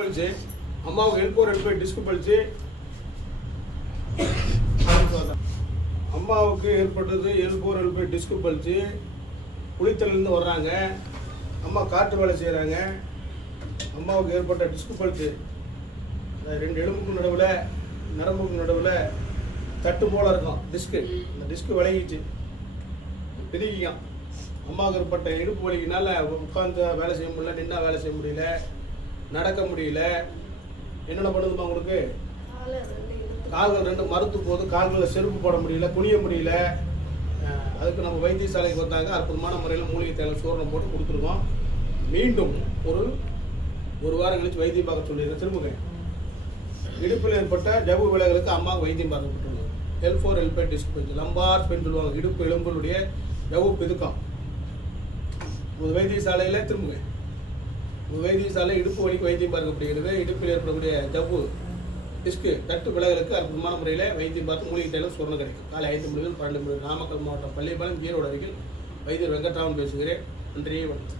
பல்ச்சு அம்மாவுக்கு L four L five disc அம்மாவுக்கு ஏற்பட்டது எழுப்போர் எழுப்பி டிஸ்கு பழிச்சு குளித்தலேருந்து வர்றாங்க. அம்மா காட்டு வேலை செய்கிறாங்க அம்மாவுக்கு ஏற்பட்ட டிஸ்கு பழிச்சு. அந்த ரெண்டு எலும்புக்கு நடுவில் நரம்புக்கு நடுவில் தட்டு போல இருக்கும் டிஸ்க்கு இந்த டிஸ்கு விலகிச்சு பிரிக்கும் அம்மாவுக்கு ஏற்பட்ட இடுப்பு வலிக்கினால உட்காந்து வேலை செய்ய முடியல நின்னா வேலை செய்ய முடியல. நடக்க முடியல. என்னென்ன பண்ணுதுமா உங்களுக்கு? கால்கள் ரெண்டு மறுத்து போகுது கால்களில் செருப்பு போட முடியல குனிய முடியல. அதுக்கு நம்ம வைத்தியசாலைக்கு வந்தாங்க. அற்புதமான முறையில் மூலிகை தேவை சோறும் போட்டு கொடுத்துருக்கோம். மீண்டும் ஒரு ஒரு வாரம் கழிச்சு வைத்தியம் பார்க்க சொல்லியிருக்கேன் திரும்புங்க. இடுப்பில் ஏற்பட்ட ஜவ்வு விலைகளுக்கு அம்மாவுக்கு வைத்தியம் பார்க்கப்பட்டுள்ளது L four L five disc lumbar spine சொல்லுவாங்க இடுப்பு எலும்புடைய ஜவ்வு பிதுக்கம். ஒரு வைத்தியசாலையில் திரும்புங்க. வைத்தியசாலை இடுப்பு வலிக்கு வைத்தியம் பார்க்கப்படுகிறது இடுப்பில் ஏற்படக்கூடிய ஜவ்வு டிஸ்கு தட்டு விலகலுக்கு அற்புதமான முறையில் வைத்தியம் பார்த்து மூலிகை தைலம் சொர்ணம் கிடைக்கும். காலை ஐந்து மணி முதல் பன்னெண்டு மணி நாமக்கல் மாவட்டம் பள்ளிப்பாளையம் ஈரோடு அருகில் வைத்தியர் வெங்கட்ராமன் பேசுகிறேன். நன்றி வணக்கம்.